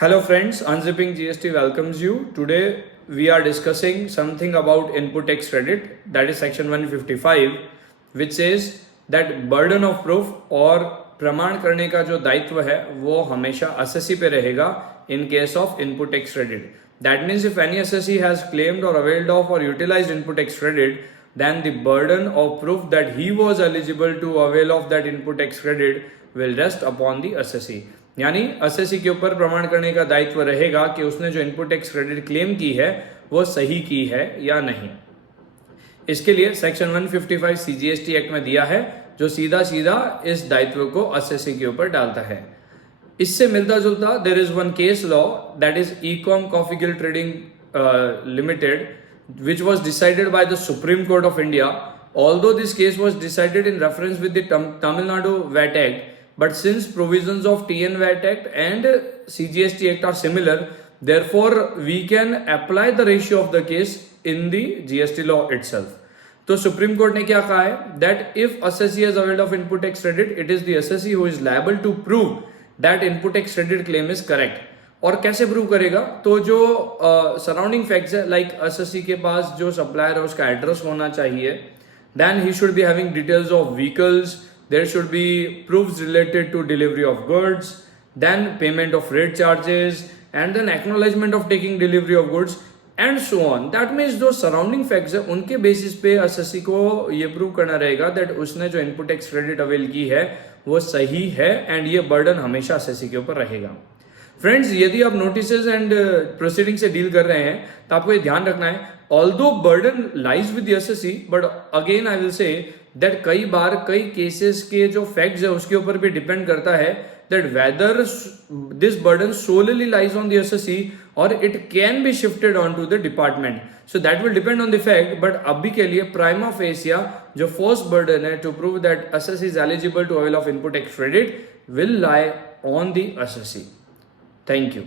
Hello friends, Unzipping GST welcomes you. Today we are discussing something about input tax credit, that is section 155, which says that burden of proof और प्रमाण करने का जो दायित्व है वो हमेशा असेसी पे रहेगा in case of input tax credit. That means if any assessee has claimed or availed of or utilized input tax credit, then the burden of proof that he was eligible to avail of that input tax credit will rest upon the assessee. यानी assessee के ऊपर प्रमाण करने का दायित्व रहेगा कि उसने जो इनपुट टैक्स क्रेडिट क्लेम की है वो सही की है या नहीं. इसके लिए सेक्शन 155 सीजीएसटी एक्ट में दिया है जो सीधा सीधा इस दायित्व को असेसी के ऊपर डालता है. इससे मिलता जुलता there is one case law that is Ecom coffee Gill trading limited which was decided by the Supreme Court of India. Although this case was decided in reference with the Tamil Nadu VAT Act, but since provisions of TN VAT Act and CGST Act are similar, therefore we can apply the ratio of the case in the GST law itself. तो supreme court ने क्या कहा है that if assessee has availed of input tax credit, it is the assessee who is liable to prove that input tax credit claim is correct. और कैसे prove करेगा? तो जो सराउंडिंग फैक्ट्स है, लाइक असेसी के पास जो सप्लायर है उसका एड्रेस होना चाहिए, then he should be having details of vehicles, there should be proofs related to delivery of goods, then payment of rate charges and then acknowledgement of taking delivery of goods and so on. That means जो surrounding facts है उनके basis पे assessee को ये prove करना रहेगा that उसने जो इनपुट टैक्स क्रेडिट अवेल की है वो सही है एंड ये बर्डन हमेशा असेसी के ऊपर रहेगा. फ्रेंड्स, यदि आप नोटिसेस एंड प्रोसीडिंग से डील कर रहे हैं तो आपको ये ध्यान रखना है, although burden lies with the assessee, but again I will say that कई बार कई केसेस के जो फैक्ट्स है उसके ऊपर भी डिपेंड करता है that whether this burden solely lies on the SSC और it can be shifted on to the department. So that will depend on the fact, but अभी के लिए प्राइमा फेसिया जो फर्स्ट बर्डन है to prove that SSC is eligible to avail of input tax credit will lie on the SSC. Thank you.